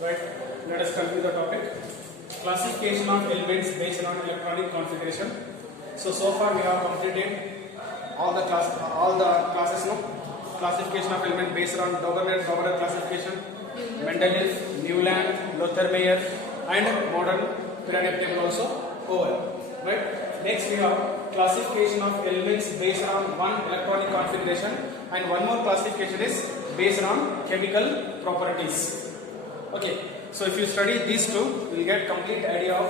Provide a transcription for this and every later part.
Right. Let us continue the topic. Classification of elements based on electronic configuration. So far we have completed all the classes. No, classification of element based on Dauberner classification, Mendeleev, Newland, Lothar Meyer, and modern periodic table also over. Right. Next we have classification of elements based on one electronic configuration, and one more classification is based on chemical properties. Okay, so if you study these two, you will get complete idea of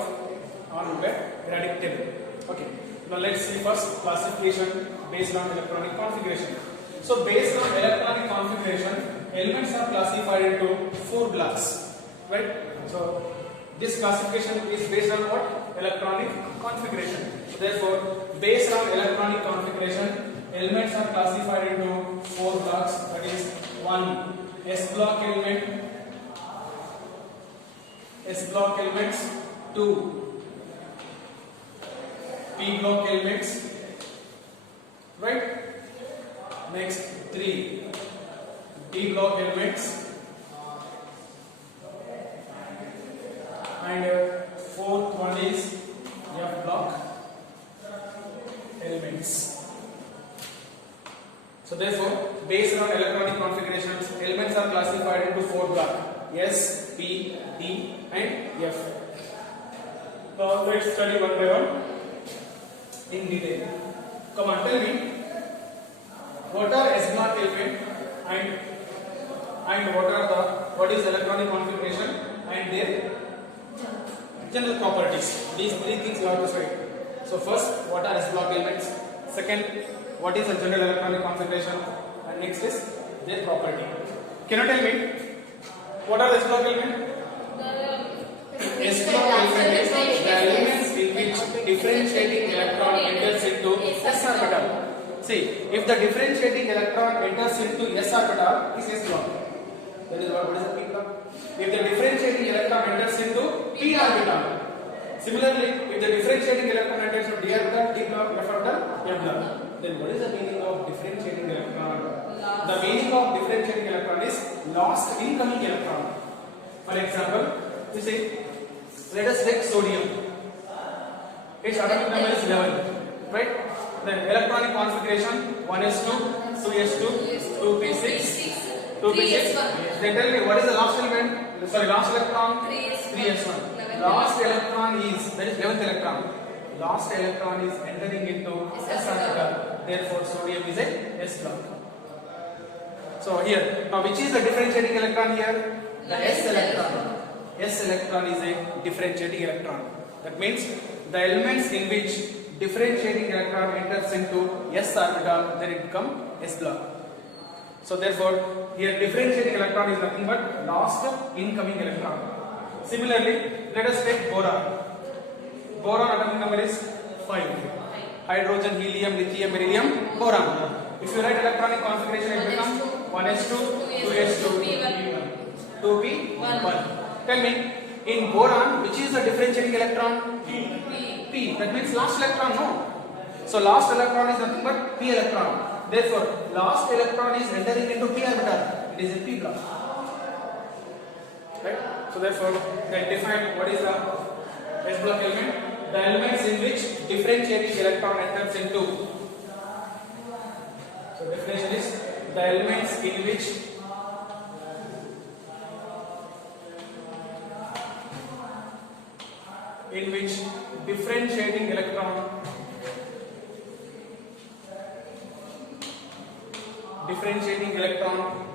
on periodic table. Okay, now let's see first classification based on electronic configuration. So based on electronic configuration, elements are classified into 4 blocks, right? So this classification is based on what? Electronic configuration. So therefore, based on electronic configuration, elements are classified into 4 blocks. That is 1 S block element, S block elements, 2 P block elements, right? Next 3 D block elements, and fourth one is F block elements. So therefore, based on electronic configurations, elements are classified into 4 blocks: S, P, D, and F. Now let's study one by one in detail. Come on, tell me what are S block element and what is electronic configuration and their general properties. These 3 things you have to study. So first, what are S block elements? Second, what is the general electronic configuration? And next is their property. Can you tell me what are the S block elements? S block element is the elements in which differentiating electron enters into S orbital. See, if the differentiating electron enters into S orbital, is S block. That is what is the P block. If the differentiating electron enters into P orbital. Similarly, if the differentiating electron enters into D orbital, D block, F orbital, F block. Then what is the meaning of differentiating electron? The meaning of differentiating electron is lost incoming electron. For example, you see, let us take sodium. Its atomic number is 11, right? Then electronic configuration 1s2, 2s2, 2p6, 2p6. Then tell me what is the last element? Sorry, last electron? 3s1. Last electron is, that is 11th electron. Last electron is entering into S orbital. Therefore, sodium is a S block. So here, now which is the differentiating electron here? The S electron. S electron is a differentiating electron. That means the elements in which differentiating electron enters into S orbital, then it becomes S block. So therefore, here differentiating electron is nothing but lost incoming electron. Similarly, let us take boron. Boron atomic number is 5. Hydrogen, helium, lithium, beryllium, boron. If you write electronic configuration, it becomes 1s2, 2s2, 2p1. Tell me, in boron, which is the differentiating electron? P. That means last electron, no. So last electron is nothing but P electron. Therefore, last electron is entering into P orbital. It is a P block. Right? So therefore, they define what is the S block element. The elements in which differentiating electron enters into. So definition is the elements in which differentiating electron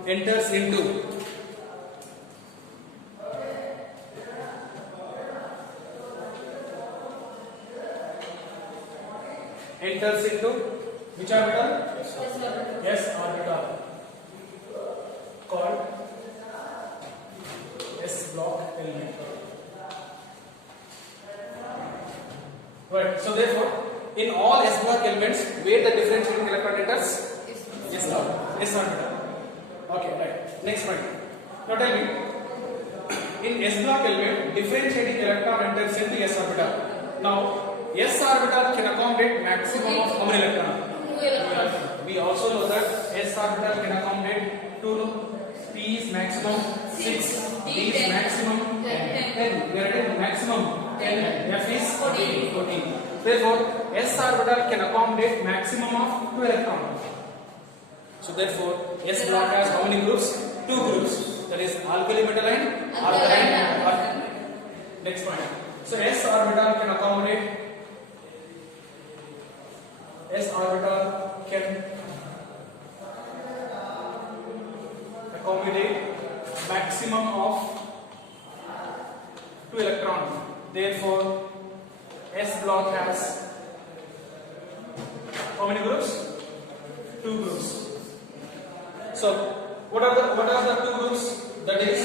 enters into which orbital? S orbital, called S block element. Right. So therefore, in all S block elements, where the differentiating electron enters? S orbital. Okay, right. Next point. Now tell me, in S block element, differentiating electron enters into S orbital. Now, S orbital can accommodate maximum of how many electrons? We also know that S orbital can accommodate 2 p P is maximum 6, D is maximum 10. We are at maximum 10. F is 14. Therefore, s orbital can accommodate maximum of 2 electrons. So therefore, s block has how many groups? 2 groups. That is alkali metal and alkaline earth. Next point. So s orbital can accommodate maximum of 2 electrons. Therefore, s block has how many groups? 2 groups. So what are the 2 groups? That is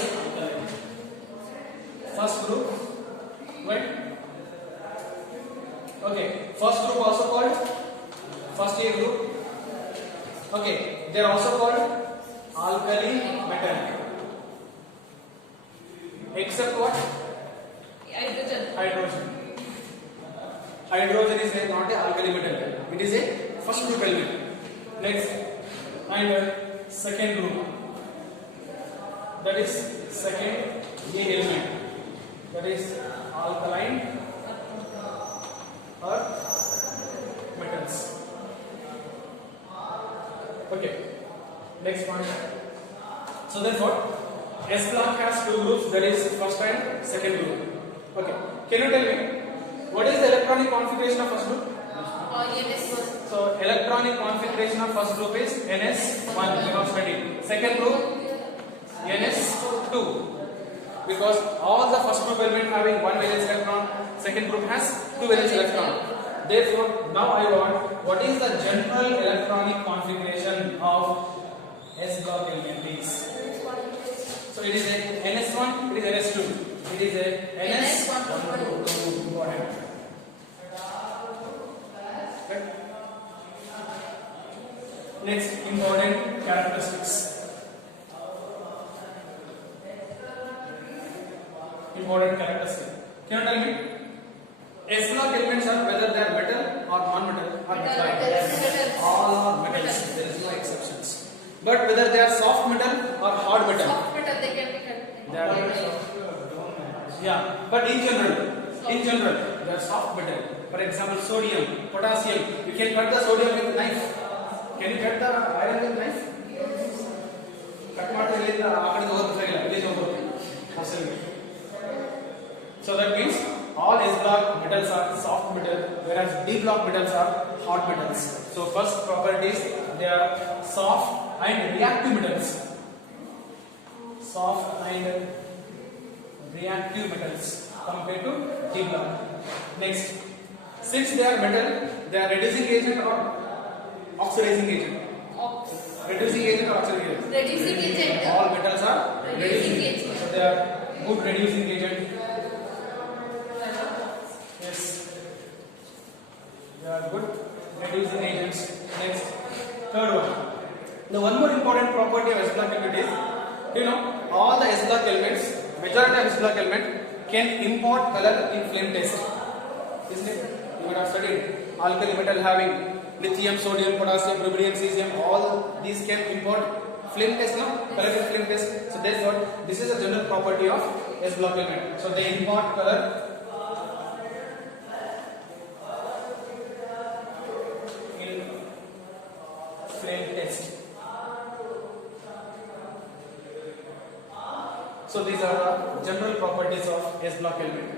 first group, right? Okay, first group also called first A group. Okay, they are also called alkali metal. Except what? Hydrogen. Hydrogen is not a alkali metal. It is a first group element. Next, and second group. That is second A element. That is alkaline earth metals. Okay. Next point. So therefore, S block has 2 groups. That is first and second group. Okay. Can you tell me what is the electronic configuration of first group? NS1. So electronic configuration of first group is NS1. We have studied. Second group NS2. Because all the first group element having 1 valence electron, second group has 2 valence electron. Therefore, now I want what is the general electronic configuration of S block element is. So it is a NS1, it is NS2. It is a NS1. Important. Okay. Next, important characteristics. Important characteristic. Can you tell me? S block elements are whether they are metal or non-metal or metal. All are metals. There is no exceptions. But whether they are soft metal or hard metal. Soft metal they can be cut. They are yeah. But in general, they are soft metal. For example, sodium, potassium. You can cut the sodium with a knife. Can you cut the iron with a knife? Cut ಮಾಡಿದ್ರೆ ಆ ಕಡೆ ಹೋಗೋದಿಲ್ಲ ಇಲ್ಲಿ ಹೋಗೋದು. So that means all S block metals are soft metal, whereas D block metals are hard metals. So first properties, they are soft and reactive metals. Soft and reactive metals compared to D block. Next, since they are metal, they are reducing agent or oxidizing agent. Reducing agent or oxidizing agent. Reducing agent. All metals are reducing agent. So they are good reducing agent. Yes, they are good reducing agents. Next, third one. The one more important property of S block element is, all the S block elements, majority of S block element can import color in flame test. Isn't it? You would have studied alkali metal having lithium, sodium, potassium, rubidium, cesium. All these can import flame test, no? Color in flame test. So therefore, this is a general property of S block element. So they import color in flame test. So these are the general properties of S block element.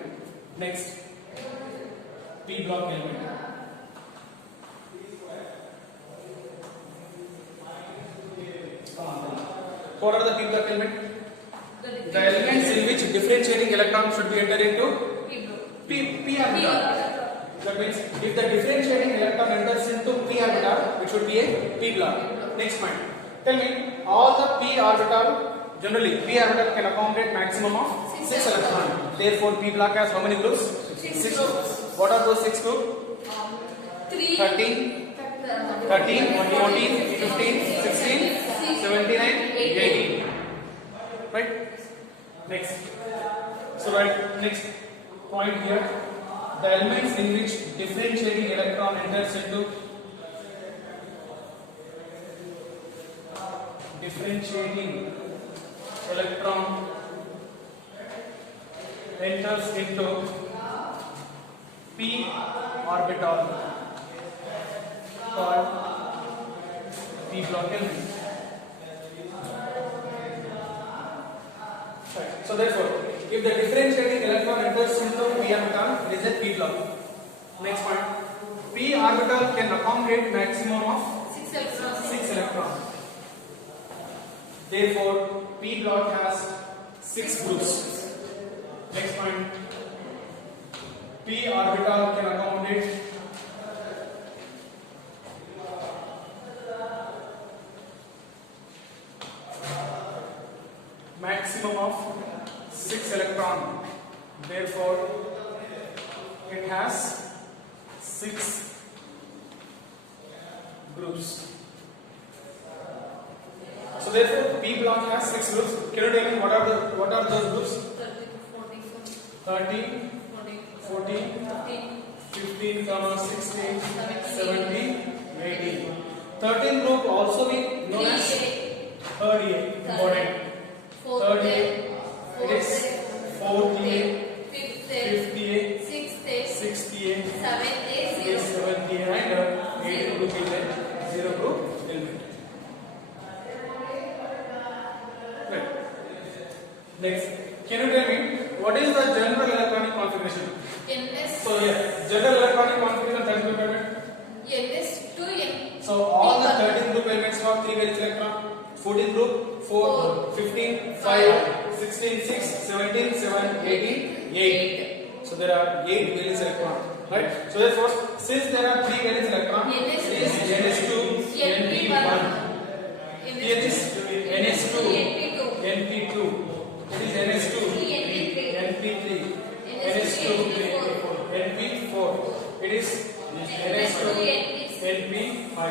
Next, P block element. What are the P block element? The elements in which differentiating electron should be entered into P orbital. That means if the differentiating electron enters into P orbital, it should be a P block. Next point. Tell me, all the P orbital, generally P orbital can accommodate maximum of 6 electrons. Therefore, P block has how many groups? 6 groups. What are those 6 groups? 13, 14, 15, 16, 17 and 18. Right? Next. So right, next point here. The elements in which differentiating electron enters into differentiating electron enters into p orbital called p block element. Right. So therefore, if the differentiating electron enters into p orbital, it is a p block. Next point, p orbital can accommodate maximum of 6 electrons. 6 electrons. Therefore, p block has 6 groups. Next point, p orbital can accommodate maximum of 6 electron. Therefore, it has 6 groups. So therefore, p block has 6 groups. Can you tell me what are those groups? 13, 14, 15, 16, 17, 18. 13 group also be known as third A. Important. Third A. It is 4th A, 5th A, 6th A, 7th A, and 8th group is a zero group element. Right. Next, can you tell me what is the general electronic configuration? So yeah, general electronic configuration 13 group element. So all the 13 group elements have 3 valence electron. 14 group 4, 15 5, 16 6, 17 7, 18 8. So there are 8 valence electron, right? So therefore, since there are 3 valence electron, it is NS2 NP1. Here is NS2 NP2. It is NS2 NP3. NS2 NP4. It is NS2 NP5.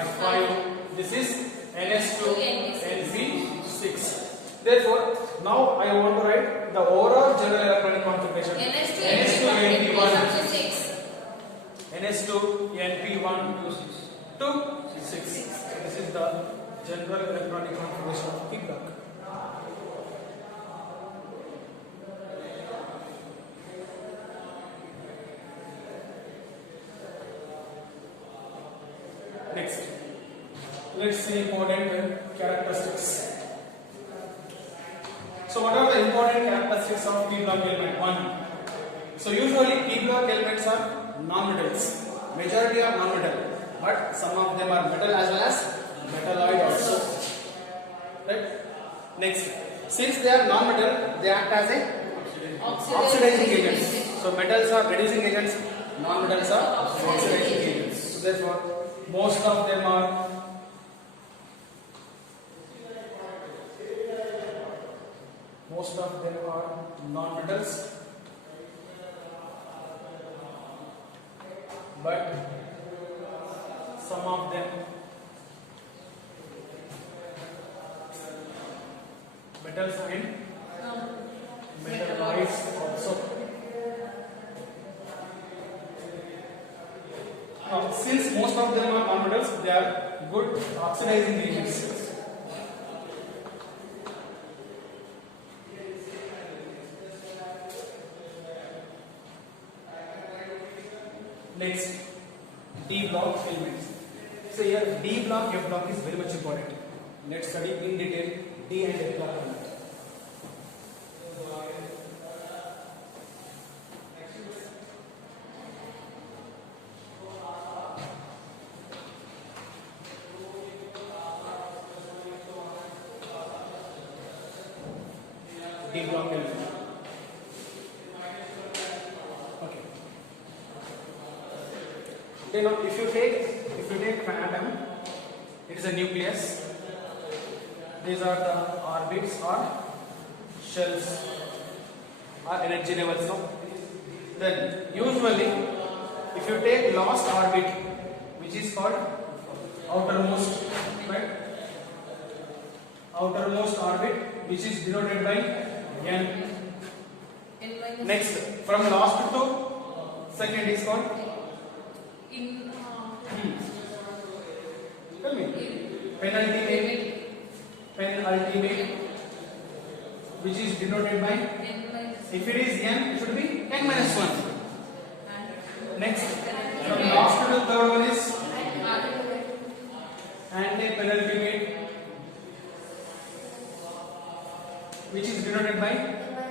This is NS2 NP6. Therefore, now I want to write the overall general electronic configuration. NS2 NP1 NS2 NP1 to 6. This is the general electronic configuration of p block. Next, let's see important characteristics. So what are the important characteristics of p block element? 1. So usually p block elements are non-metals. Majority are non-metal, but some of them are metal as well as metalloid also. Right? Next, since they are non-metal, they act as a oxidizing agents. So metals are reducing agents, non-metals are oxidizing agents. So therefore, most of them are non-metals, but some of them metals and metalloids also. Now, since most of them are non-metals, they are good oxidizing agents. Next, D block elements. So here D block, F block is very much important. Let's study in detail D and F block element. D block element. Okay. You know, if you take an atom, it is a nucleus. These are the orbits or shells or energy levels. No? Then usually, if you take last orbit, which is called outermost, right? Outermost orbit, which is denoted by N. Next, from last to second is called. Tell me. Penultimate. which is denoted by, N minus if it is n, it should be n minus 1. and Next, from last to the third one is R and a penultimate, which is denoted by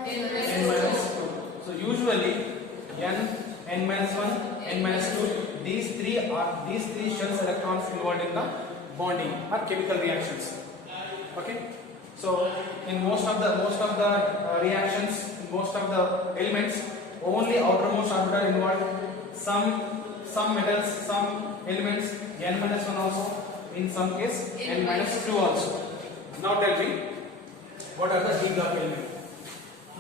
N n minus 2. So usually n, n minus 1, n minus 2. These three shells electrons involved in the bonding or chemical reactions. Okay. So in most of the reactions, most of the elements, only outermost orbital involved. Some metals, some elements n minus 1 also. In some case n minus 2 also. Now tell me, what are the d block elements?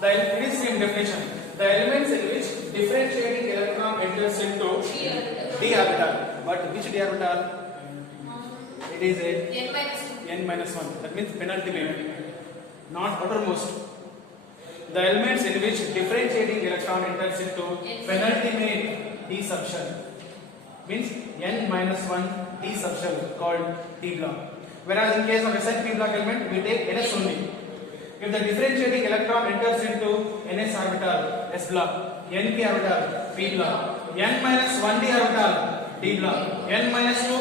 It is same definition. The elements in which differentiating electron enters into d orbital. But which d orbital? It is a N minus 2. n minus 1. That means penultimate, not outermost. The elements in which differentiating electron enters into penultimate d subshell means n minus 1 d subshell called d block. Whereas in case of SN p block element, we take ns only. If the differentiating electron enters into ns orbital, s block, np orbital, p block, n minus 1d orbital, d block, n minus 2,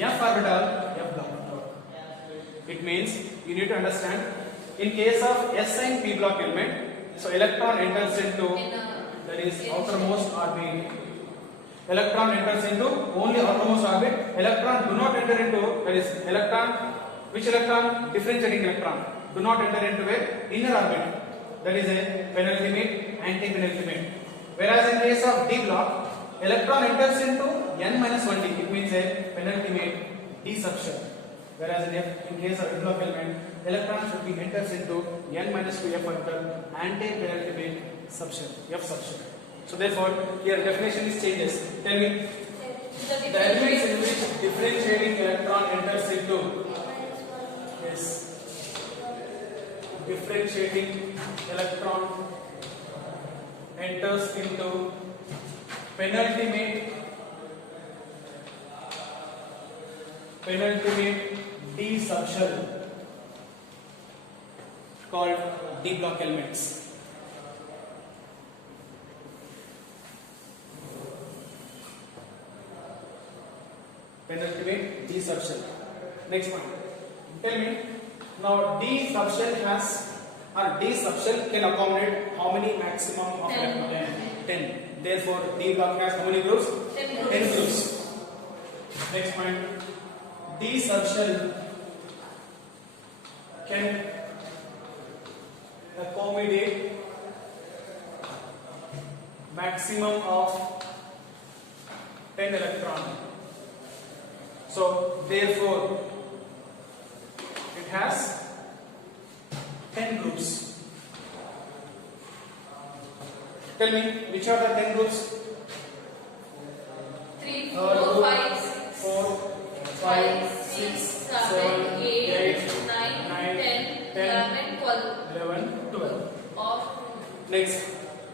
f orbital, f block. It means you need to understand, in case of SN p block element, so electron enters into, that is outermost orbit. Electron enters into only outermost orbit. Electron do not enter into, that is electron, which electron? Differentiating electron do not enter into a inner orbit, that is a penultimate, anti-penultimate. Whereas in case of d block, electron enters into n minus 1d, it means a penultimate d subshell. Whereas in case of d block element, electron should be enters into n minus 2 f orbital, anti-penultimate subshell, f subshell. So therefore, here definition is changes. Tell me, the elements in which differentiating electron enters into, yes, differentiating electron enters into penultimate d subshell called d block elements. Penultimate d subshell. Next one. Tell me, now d subshell has, or d subshell can accommodate how many maximum of 10. Therefore, d block has how many groups? 10 groups. Next point. D subshell can accommodate maximum of 10 electron. So therefore it has 10 groups. Tell me, which are the 10 groups? 3, 4, 5, 6, 4, 5, 6, 7, 8, 9, 10, 11, 12. 11, 12. Of Next.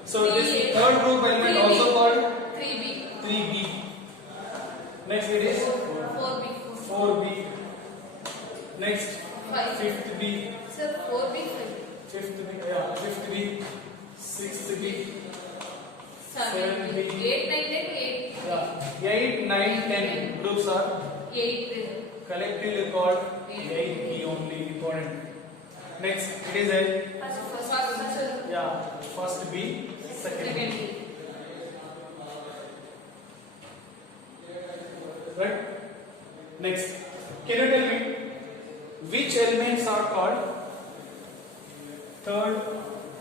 So this third group element also called 3B. 3B. Next it is 4B. 4B. Next 5. 5th B. Sir, 4B, 5th B. Yeah, 5th B. 6th B. 7, 8, 9, 10, 8. Yeah. 8, 9, 10 groups are 8. collectively called 8B only, important. Next, it is a, yeah, first B, second B. Right? Next, can you tell me which elements are called third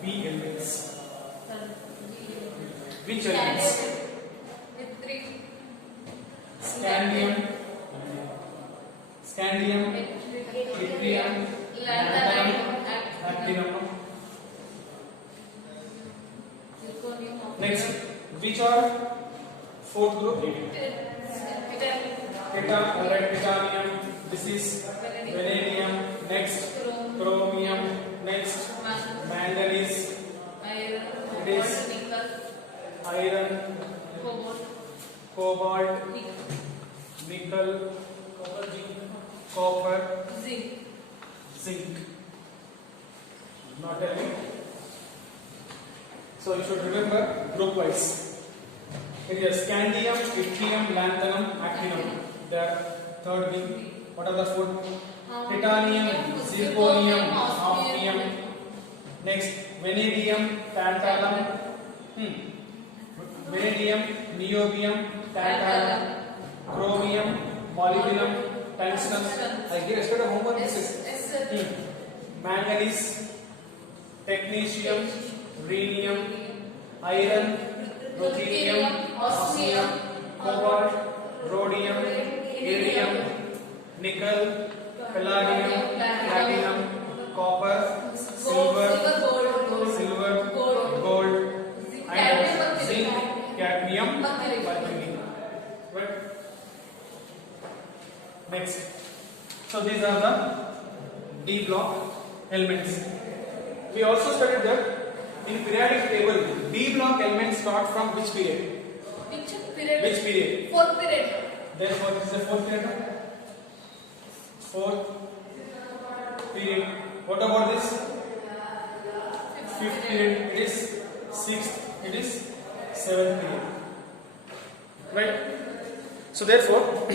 B elements? Which elements? With 3. Scandium, yttrium, lanthanum, actinium. Next, which are fourth group? Titanium. This is vanadium. Next, chromium. Next, manganese. It is iron, cobalt, nickel, copper, zinc. Now tell me. So you should remember group wise. It is scandium, yttrium, lanthanum, actinium. They are third being. What are the four? Titanium, zirconium, hafnium. Next, vanadium, tantalum. Vanadium, niobium, tantalum, chromium, molybdenum, tungsten. I gave yesterday homework. This is manganese, technetium, rhenium, iron, ruthenium, osmium, cobalt, rhodium, iridium, nickel, palladium, platinum, copper, silver, gold, and zinc, cadmium, mercury. Right? Next. So these are the D block elements. We also studied that in periodic table, D block elements start from which period? Which period? Which period? Fourth period. Therefore, this is the fourth period. Fourth period. What about this? Fifth period. It is sixth. It is seventh period. Right? So therefore,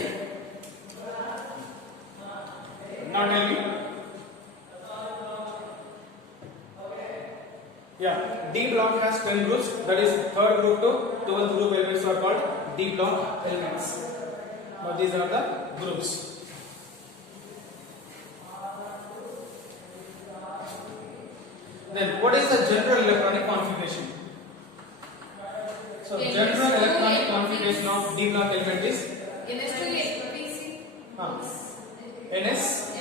now tell me. Yeah, D block has 10 groups. That is third group to 12th group elements are called D block elements. Now these are the groups. Then what is the general electronic configuration? So general electronic configuration of D block element is NS,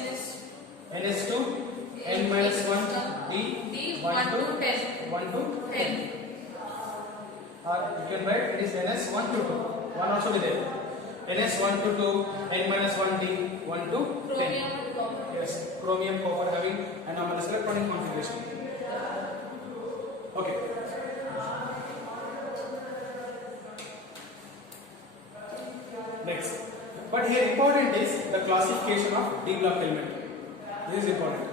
NS2, N minus 1, D, 1 to 10. 1 to 10. Or you can write it is NS 1 to 2. 1 also be there. NS 1 to 2, N minus 1, D, 1 to 10. Yes, chromium, copper having anomalous electronic configuration. Okay. Next. But here important is the classification of D block element. This is important.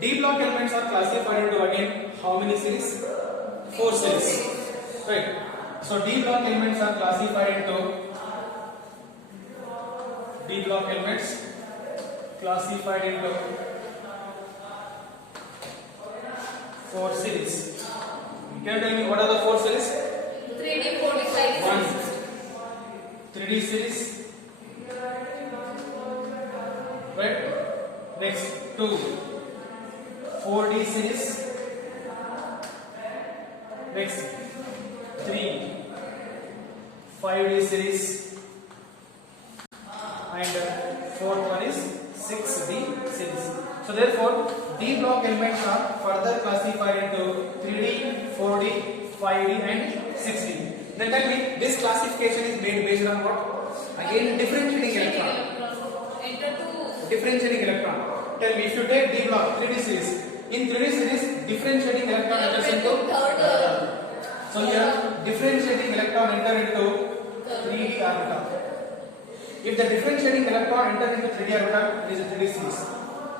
D block elements are classified into again how many series? 4 series. Right. So D block elements are classified into D block elements classified into 4 series. Can you tell me what are the 4 series? 3D, 45. 1. 3D series. Right. Next 2. 4D series. Next 3. 5D series. And fourth one is 6D series. So therefore, D block elements are further classified into 3D, 4D, 5D and 6D. Then tell me, this classification is made based on what? Again, differentiating electron. Differentiating electron. Tell me, if you take D block 3D series, in 3D series, differentiating electron enters into third. So here, differentiating electron enter into 3D orbital. If the differentiating electron enters into 3D orbital, it is a 3D series.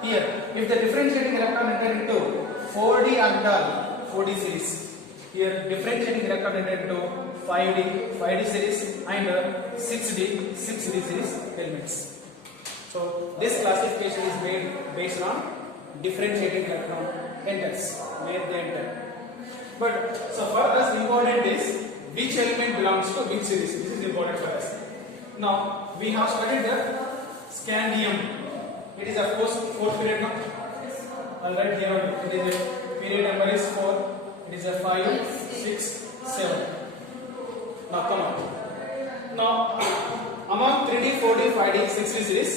Here, if the differentiating electron enter into 4D orbital, 4D series. Here, differentiating electron enter into 5D series and 6D series elements. So this classification is made based on differentiating electron enters, where they enter. But so for us important is which element belongs to which series. This is important for us. Now we have studied the scandium. It is of course fourth period now. Alright, here it is a period number is 4. It is a 5, 6, 7. Now come on. Now among 3D, 4D, 5D, 6D series.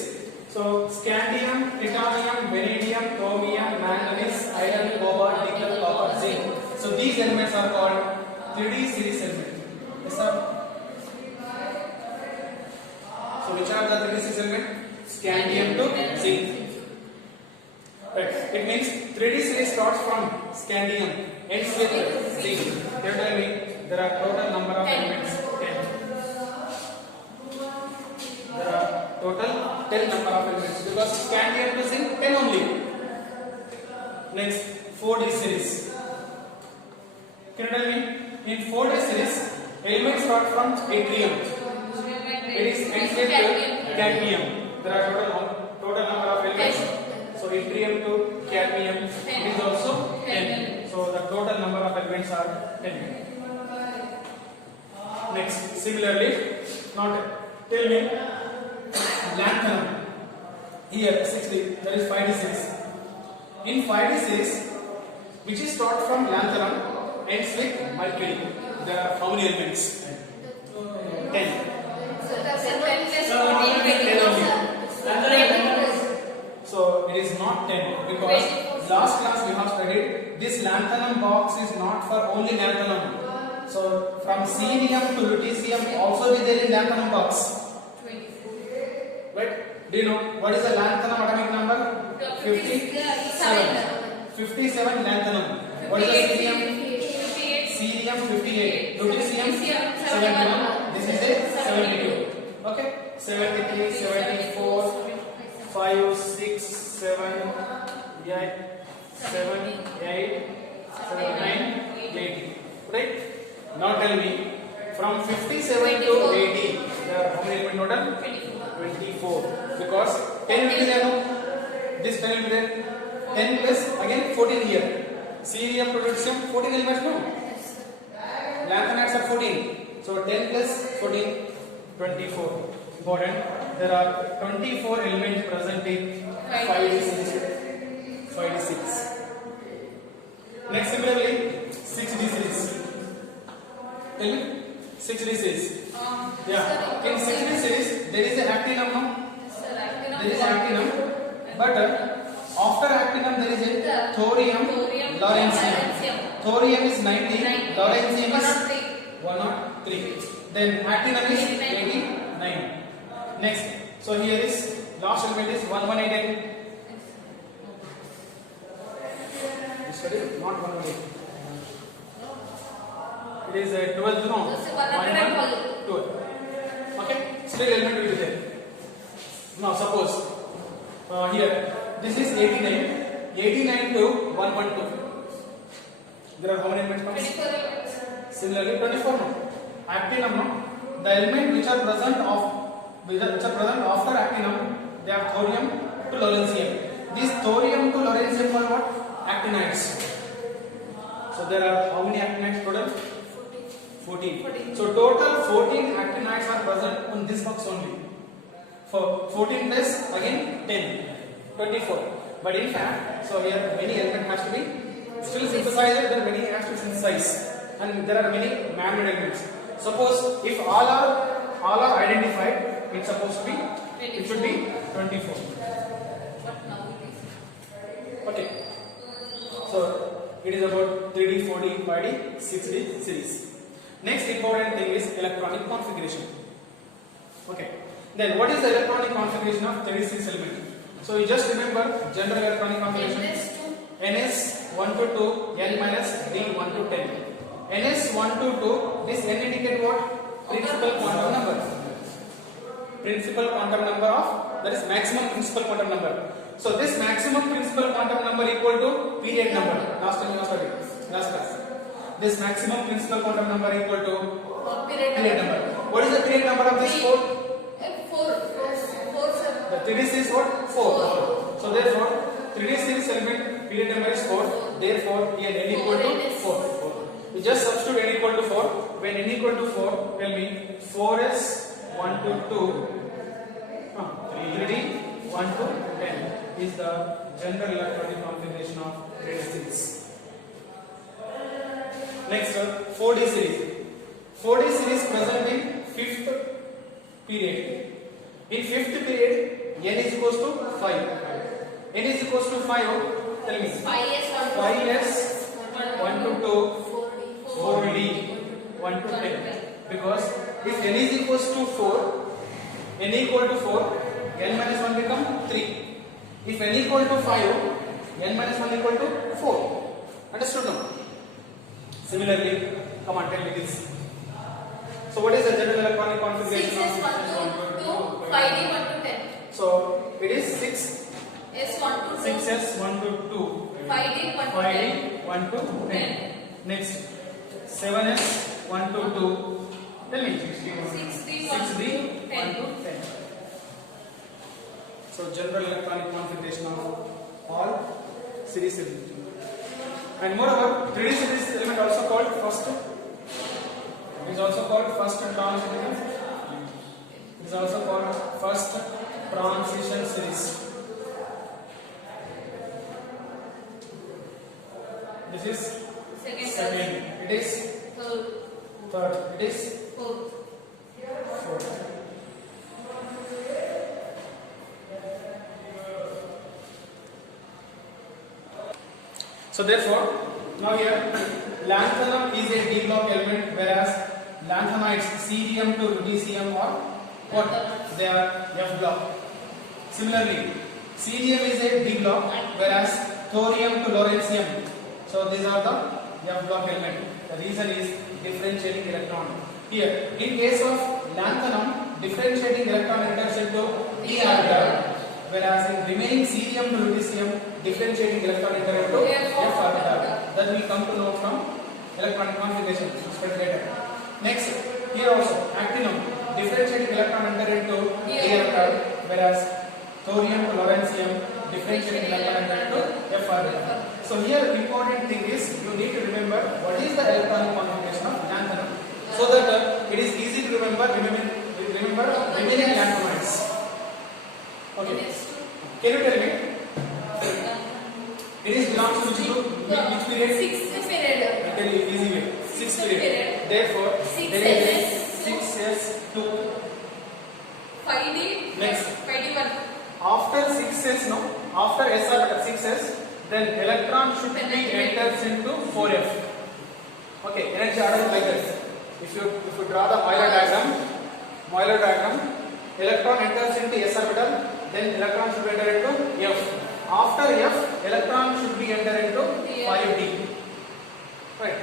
So scandium, titanium, vanadium, chromium, manganese, iron, cobalt, nickel, copper, zinc. So these elements are called 3D series elements. Yes, sir. So which are the 3D series elements? Scandium to zinc. Right. It means 3D series starts from scandium, ends with zinc. Here tell me there are total number of elements 10. There are total 10 number of elements because scandium to zinc 10 only. Next 4D series. Can you tell me? In 4D series, elements start from yttrium. It is ends with cadmium. There are total number of elements. So yttrium to cadmium it is also 10. So the total number of elements are 10. Next, similarly, now tell me lanthanum. Here 60, that is 5D series. In 5D series, which is start from lanthanum, ends with mercury. There are how many elements? 10. So it is not 10 because last class we have studied this lanthanum box is not for only lanthanum. So from cerium to lutetium also be there in lanthanum box. Right? Do you know what is the lanthanum atomic number? 57. 57 lanthanum. What is the cerium? Cerium 58. Lutetium 71. This is a 72. Okay? 73, 74, 5, 6, 7, 8, 7, 8, 7, 9, 8. Right? Now tell me, from 57 to 80, there are how many elements total? 24. Because 10 will be there, no? This 10 will be there. 10 plus again 14 here. Cerium to lutetium 14 elements, no? Lanthanides are 14. So 10 plus 14, 24. Important. There are 24 elements present in 5D6. Next, similarly, 6D series. Tell me, 6D series. Yeah. In 6D series, there is an actinum, no? There is actinum, but after actinum there is a thorium, lawrencium. Thorium is 90, lawrencium is 103. Then actinum is 89. Next, so here is last element is 1188. This is not 118. It is 12, no? 12. Okay, still element will be there. Now suppose here this is 89. 89 to 112. There are how many elements? 24 elements. Similarly, 24 no. Actinum no. The element which are present after actinum, they are thorium to lawrencium. These thorium to lawrencium are what? Actinides. So there are how many actinides total? 14. So total 14 actinides are present on this box only. For 14 plus again 10, 24. But in fact, so here many element has to be still synthesized. There are many has to synthesize, and there are many man-made elements. Suppose if all are identified, it's supposed to be it should be 24. Okay. So it is about 3D, 4D, 5D, 6D series. Next important thing is electronic configuration. Okay. Then what is the electronic configuration of 36 element? So you just remember general electronic configuration. NS1 to 2, N minus D 1 to 10. NS1 to 2, this N indicate what? Principal quantum number. Principal quantum number of, that is maximum principal quantum number. So this maximum principal quantum number equal to period number. Last time you have studied, last class. This maximum principal quantum number equal to period number. What is the period number of this 4? 4. The 3D series what? 4. So therefore 3D series element period number is 4. Therefore here n equal to 4. We just substitute n equal to 4. When n equal to 4, tell me 4s 1 to 2, 3D 1 to 10 is the general electronic configuration of 3D series. Next, 4D series. 4D series present in 5th period. In 5th period, n is equals to 5. N is equals to 5. Tell me. 5s 1 to 2, 4D 1 to 10. Because if n is equals to 4, n equal to 4, n minus 1 become 3. If n equal to 5, n minus 1 equal to 4. Understood now? Similarly, come on, tell me this. So what is the general electronic configuration of 6s1 to 2, 5d1 to 10. So it is 6 S1 to 2. 6s 1 to 2, 5D 1 to 10. 5D 1 to 10. Next 7S 1 to 2. Tell me 6D 6D 1 10. to 10. So general electronic configuration of all series elements. And moreover, 3D series element also called first. It is also called first transition element. It is also called first transition series. This is second. It is third. It is fourth. So therefore, now here lanthanum is a D block element, whereas lanthanides cerium to lutetium are what? They are F block. Similarly, cerium is a D block, whereas thorium to lawrencium. So these are the F block element. The reason is differentiating electron. Here, in case of lanthanum, differentiating electron enters into D orbital, whereas in remaining cerium to lutetium, differentiating electron enters into F orbital. That we come to know from electronic configuration studied later. Next, here also actinum, differentiating electron enter into D orbital, whereas thorium to lawrencium, differentiating electron enter into F orbital. So here important thing is you need to remember what is the electronic configuration of lanthanum, so that it is easy to remember remaining lanthanides. Okay. Can you tell me? It is belongs to which period? 6th period. I tell you easy way. 6th period. Therefore, there is 6s2. 5D. Next. 5D 1. After 6s, no. After s orbital 6s, then electron should be enters into 4f. Okay, energy order like this. If you draw the Euler diagram, electron enters into s orbital, then electron should enter into f. After f, electron should be enter into 5d. Right.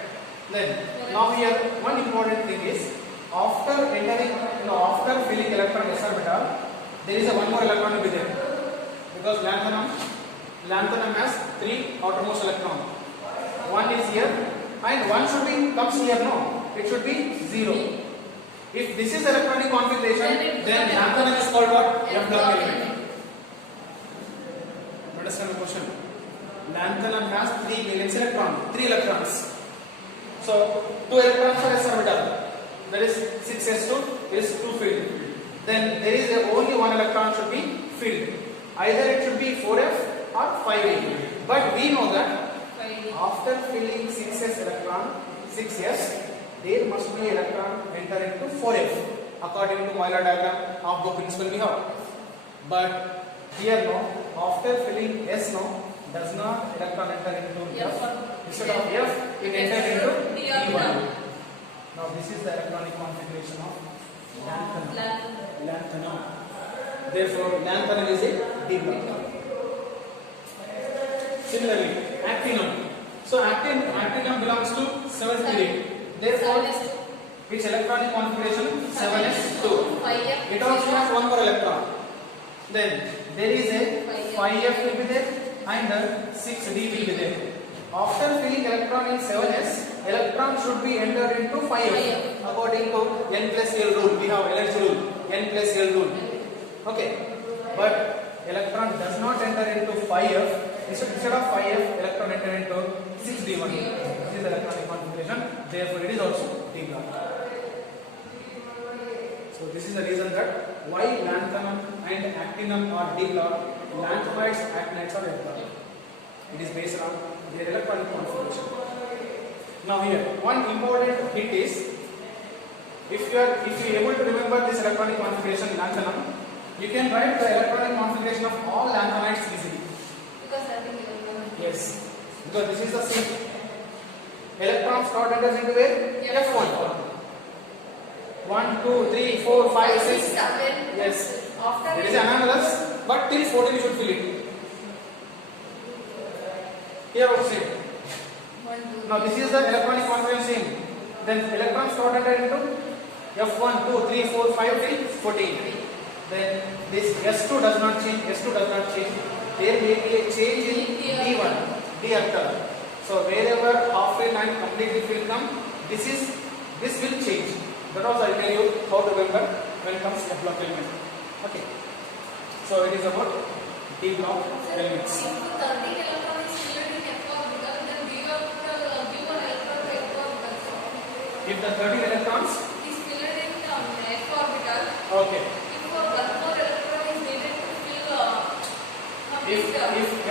Then now here one important thing is after entering, after filling electron s orbital, there is a one more electron will be there, because lanthanum has 3 outermost electron. One is here, and one should be comes here. No, it should be 0. If this is electronic configuration, then lanthanum is called what? F block element. Understand the question? Lanthanum has 3 valence electron, 3 electrons. So 2 electrons are s orbital. That is 6s2 is 2 filled. Then there is only 1 electron should be filled. Either it should be 4f or 5d. But we know that 5D. after filling 6s electron, 6s, there must be electron enter into 4f according to Euler diagram of the principle we have. But here no, after filling s no, does not electron enter into f. Instead of f, it enters into d1. Now this is the electronic configuration of lanthanum. Therefore, lanthanum is a D block. Similarly, actinum. So actinum belongs to 7th period. Therefore, its electronic configuration 7s2. It also has one more electron. Then there is a 5f will be there and 6d will be there. After filling electron in 7s, electron should be entered into 5f according to n plus l rule. We have energy rule, n plus l rule. Okay, but electron does not enter into 5f. Instead of 5f, electron enter into 6d1. This is the electronic configuration. Therefore, it is also D block. So this is the reason that why lanthanum and actinum are D block, lanthanides, actinides are F block. It is based on their electronic configuration. Now here, one important hint is, if you are able to remember this electronic configuration lanthanum, you can write the electronic configuration of all lanthanides easily. Yes, because this is the same. Electron slot enters into where? F1. 1, 2, 3, 4, 5, 6. Yes. It is anomalous, but till 14 you should fill it. Here also same. Now this is the electronic configuration. Then electron slot enter into F1, 2, 3, 4, 5 till 14. Then this S2 does not change. S2 does not change. There may be a change in D1. d orbital. So wherever half filled and completely filled come, this will change. That also I tell you how to remember when it comes to block element. Okay. So it is about d block elements. If 13 electron is filled in f orbital, then d orbital give one electron to f orbital. If the 13 electrons, Is filled in f orbital. okay. If one more electron is needed to fill If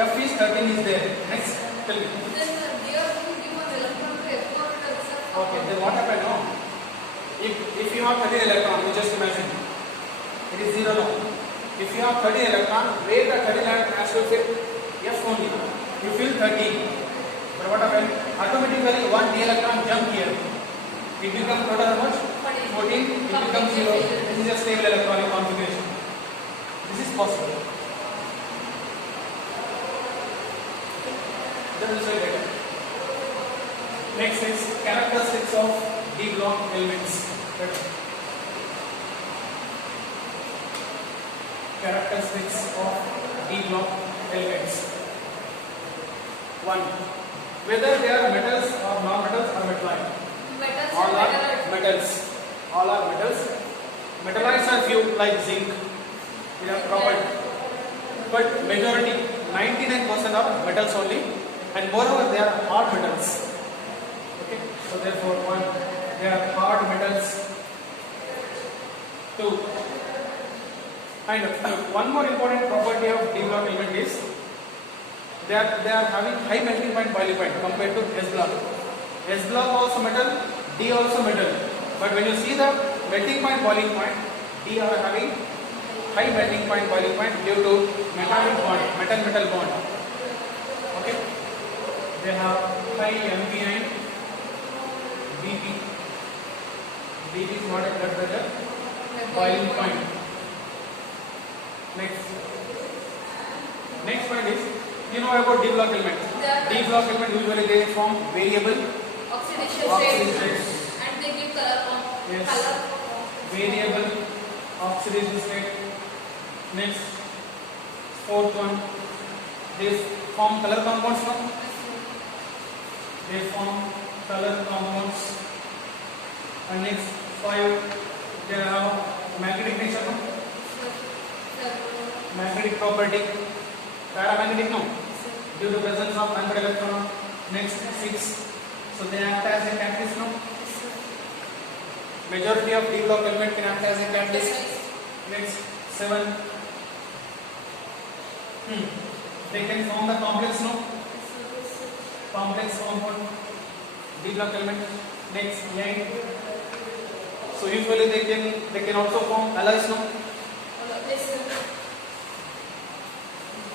f is 13 is there, next tell me. then d orbital give one electron to f orbital. Okay, then what happened now? If you have 13 electron, you just imagine it is 0 now. If you have 13 electron, where the 13 electron has to fit? F only. You fill 13. But what happened? Automatically one d electron jump here. It becomes total how much? 14. It becomes 0. This is a stable electronic configuration. This is possible. That will say later. Next is characteristics of d block elements. Characteristics of d block elements. 1. Whether they are metals or non-metals or metalloid. Metals All and are metalloids. metals. All are metals. Metalloids are few like zinc. They are property. But majority, 99% are metals only. And moreover, they are hard metals. Okay. So therefore, 1, they are hard metals. 2. And one more important property of d block element is they are having high melting point boiling point compared to S block. S block also metal, D also metal. But when you see the melting point boiling point, D are having high melting point boiling point due to metallic bond, metal bond. Okay. They have high Mp and Bp. Bp is what a blood pressure boiling point. Next point is, you know about d block element. D block element usually they form variable Oxidation oxidation state. states. And they give color. Yes. Color. Variable oxidation state. Next, fourth one, they form color compounds. No? They form color compounds. And next, 5, they have magnetic nature. No? Magnetic property. Paramagnetic, no? Due to presence of non-metal electron. Next, 6. So they act as a catalyst, no? Majority of d block element can act as a catalyst. Next, 7. They can form the complex, no? Complex compound. D block element. Next, 8. So usually they can also form alloys, no?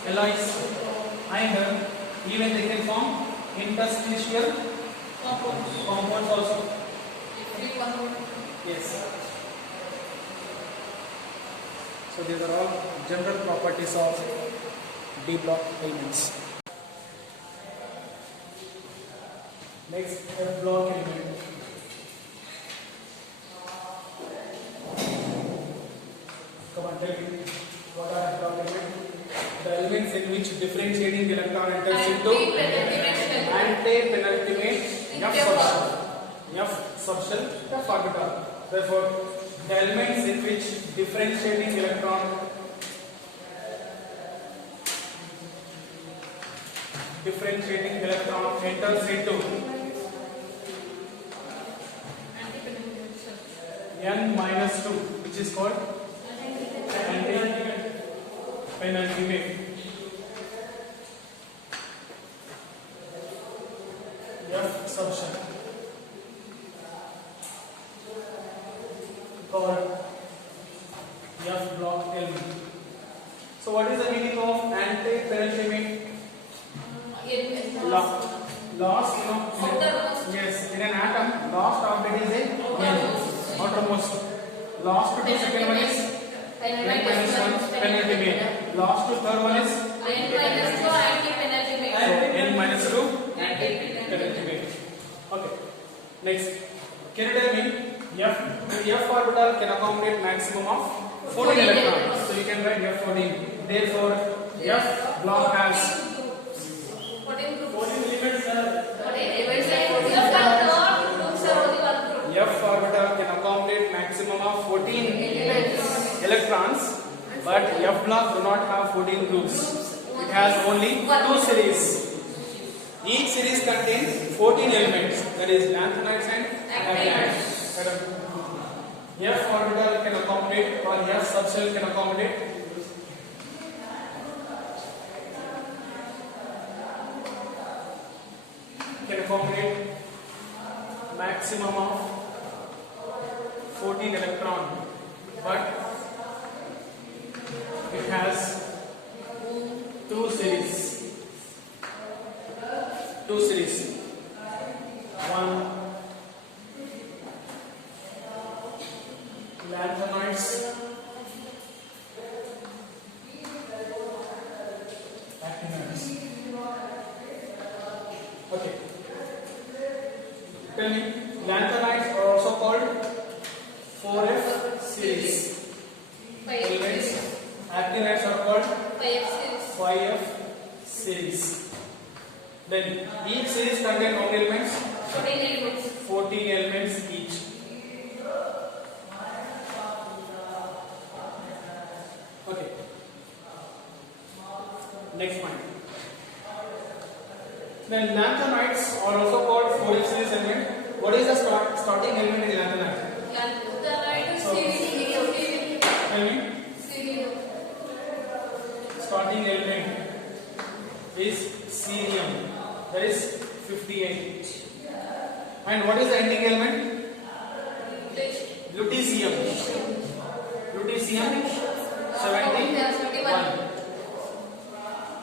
Alloys, and even they can form interstitial compounds also. Yes. So these are all general properties of d block elements. Next, f block element. Come on, tell me what are f block elements? The elements in which differentiating electron enters into anti-penultimate F subshell F orbital. Therefore, the elements in which differentiating electron enters into n-2, which is called anti-penultimate. F subshell called F block element. So what is the meaning of anti-penultimate? Last, yes, in an atom, last orbit is a outermost. Last to second one is n-1 penultimate. Last to third one is n-2 penultimate. Okay. Next, can you tell me F orbital can accommodate maximum of 14 electrons. So you can write F14. Therefore, F block has 14 electrons, but F block do not have 14 groups. It has only 2 series. Each series contains 14 elements, that is lanthanides and actinides. F orbital can accommodate or F subshell can accommodate maximum of 14 electron, but it has two series. One lanthanides, actinides. Okay. Tell me, lanthanides are also called 4F series. Elements. Actinides are called 5F series. Then each series contains how many elements? 14 elements each. Okay. Next point. Then lanthanides are also called 4F series element. What is the starting element in lanthanide? Tell me. Starting element is cerium, that is 58. And what is the ending element? Lutetium. Lutetium 71.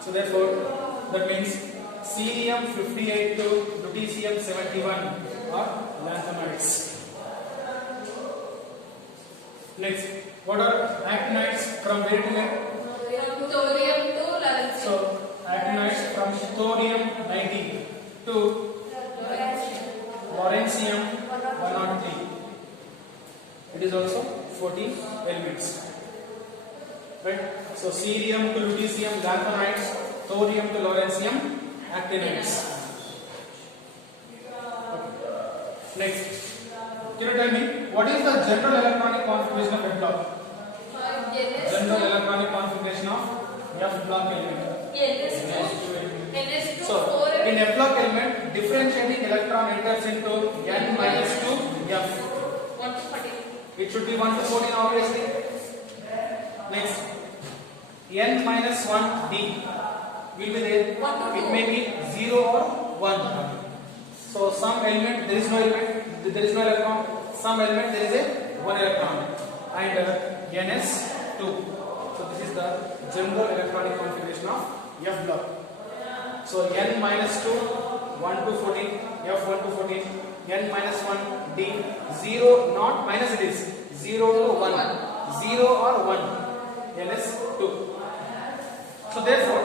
So therefore, that means cerium 58 to lutetium 71 are lanthanides. Next, what are actinides from where to where? So, actinides from thorium 90 to lawrencium 103. It is also 14 elements. Right? So, cerium to lutetium lanthanides, thorium to lawrencium actinides. Okay. Next, can you tell me what is the general electronic configuration of F block? General electronic configuration of F block element. So, in F block element, differentiating electron enters into N minus 2 F. It should be 1 to 14 obviously. Next, N minus 1 D will be there. It may be 0 or 1. So, some element, there is no electron. Some element, there is a 1 electron. And NS2. So, this is the general electronic configuration of F block. So, N minus 2, 1 to 14, F1 to 14, N minus 1, D, 0, not minus it is, 0 to 1, 0 or 1, NS2. So, therefore,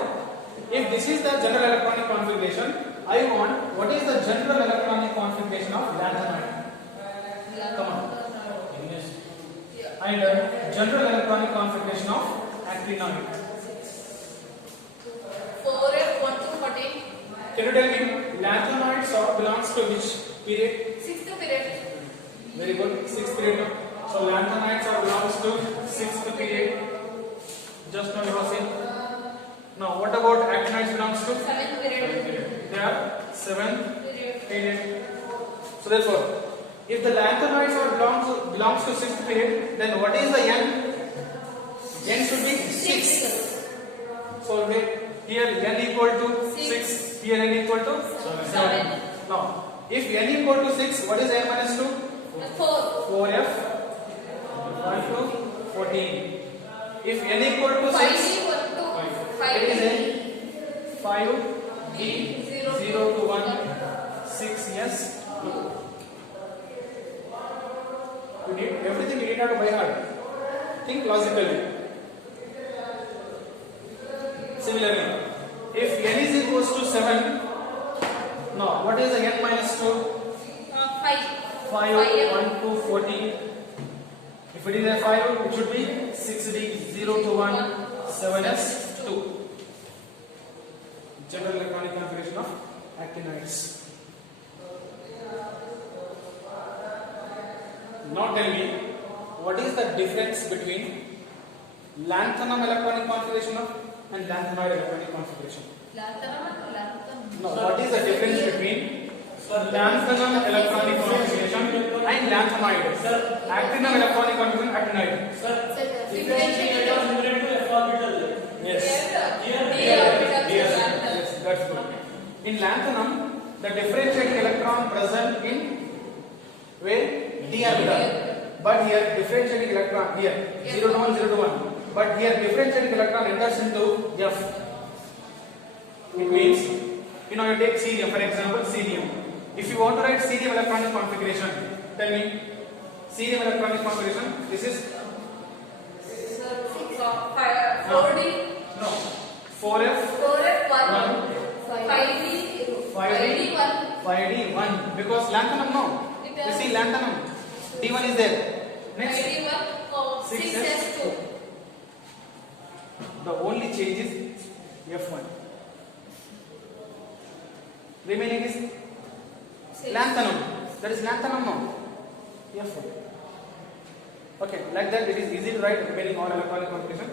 if this is the general electronic configuration, I want what is the general electronic configuration of lanthanide? Come on. And general electronic configuration of actinide. 4F1 to 14. Can you tell me lanthanides belongs to which period? 6th period. Very good. 6th period. So lanthanides belongs to 6th period. Just now you have seen. Now what about actinides belongs to? 7th period. They are 7th period. So therefore, if the lanthanides belongs to 6th period, then what is the N? N should be 6. So here N equal to 6, here N equal to 7. Now, if N equal to 6, what is N minus 2? 4F 1 to 14. If N equal to 6, it is a 5D 0 to 1, 6S 2. You need everything you need out by heart. Think logically. Similarly, if N is equals to 7, now what is the N minus 2? 5, 1 to 14. If it is a 5, it should be 6D 0 to 1, 7S 2. General electronic configuration of actinides. Now tell me, what is the difference between Lanthanum electronic configuration of and lanthanide electronic configuration. No, what is the difference between lanthanum electronic configuration and lanthanide? Actinum electronic configuration, actinide. Yes. Yes, that's good. In lanthanum, the differentiating electron present in where d orbital. But here differentiating electron here 0 to 1, 0 to 1. But here differentiating electron enters into F. It means you take cerium, for example, cerium. If you want to write cerium electronic configuration, tell me cerium electronic configuration. This is 4D. no 4F 4F1. 5D 1. 5D1 because lanthanum no. You see lanthanum D1 is there. Next 5D1 or 6S2. the only change is F1. Remaining is lanthanum. That is lanthanum no. F1. Okay, like that it is easy to write remaining all electronic configuration.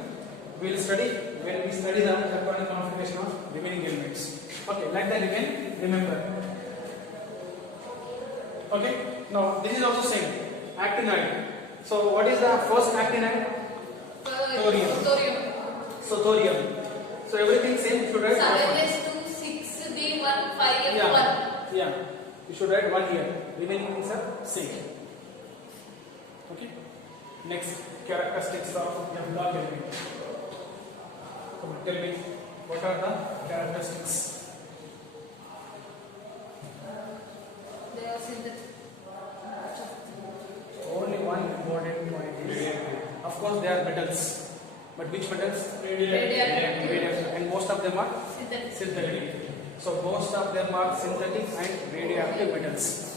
We will study when we study the electronic configuration of remaining elements. Okay, like that you can remember. Okay, now this is also same actinide. So what is the first actinide? Thorium. So thorium. So everything same. You should write 7S2 6D1 5F1. Yeah. You should write 1 here. Remaining things are same. Okay. Next characteristics of F-block element. Come on, tell me what are the characteristics? They are synthetic. Only one important point is, of course, they are metals. But which metals? Radioactive. And most of them are synthetic. So most of them are synthetic and radioactive metals.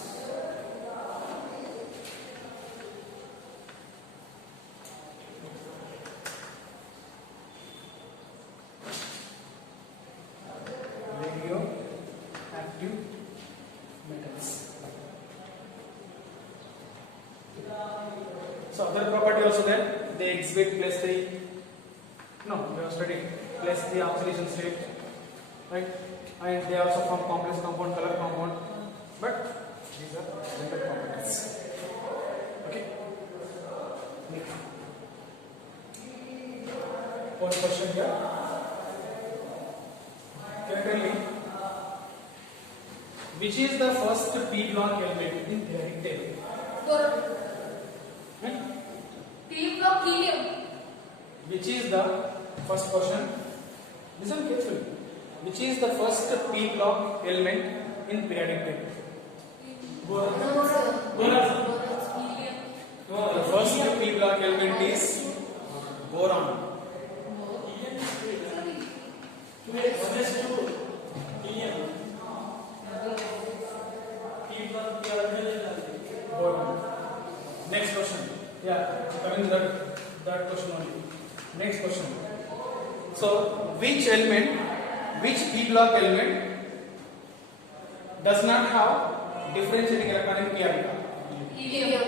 Radioactive metals. So other property also there. They exhibit +3. No, we have studied +3 oxidation state, right? And they also form complex compound, color compound. But these are metal properties. Okay. Next. One question here. Can you tell me which is the first p-block element in periodic table? P-block helium. Which is the first question? Listen carefully. Which is the first p-block element in periodic table? Boron. The first p-block element is boron. Boron. Next question. Yeah, coming to that question only. Next question. So, which p-block element does not have differentiating electronic p orbital? Helium.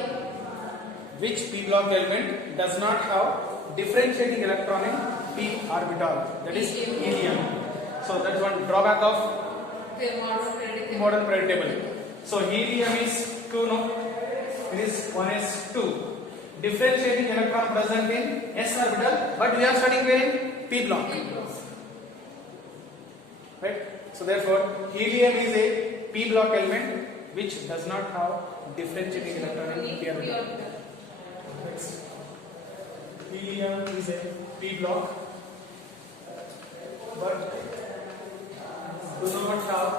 Which p-block element does not have differentiating electronic p orbital? That is helium. So that is one drawback of modern periodic table. So helium is 2, no? It is 1s2. Differentiating electron present in s orbital, but we are studying where in p block. Right? So therefore, helium is a p block element which does not have differentiating electron in p orbital. Next. Helium is a p block, but do not have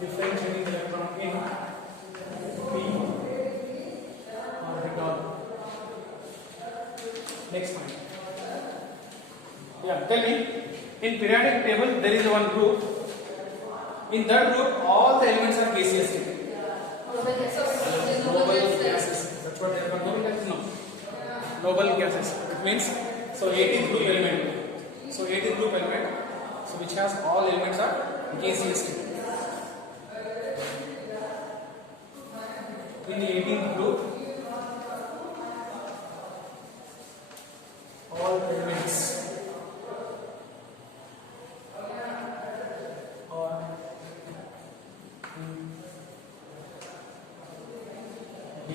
differentiating electron in p orbital. Next point. Yeah, tell me. In periodic table, there is one group. In that group, all the elements are gaseous. Noble gases. That's what they are called. Noble gases. No. Noble gases. It means so 18th group element. So 18th group element. So which has all elements are gaseous. In the 18th group,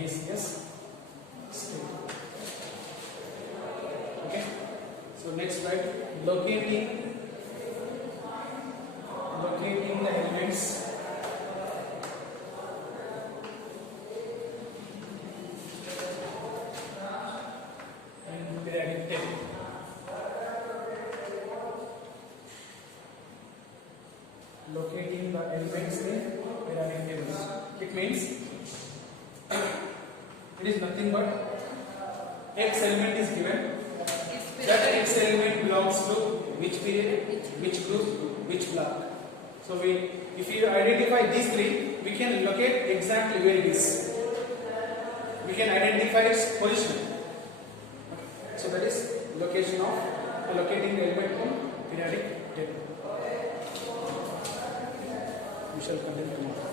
ACS state. Okay. So next write locating the elements in periodic table. Locating the elements in periodic tables. It means it is nothing but X element is given. That X element belongs to which period, which group, which block. So if you identify these three, we can locate exactly where it is. We can identify its position. So that is location of locating the element in periodic table. We shall continue tomorrow.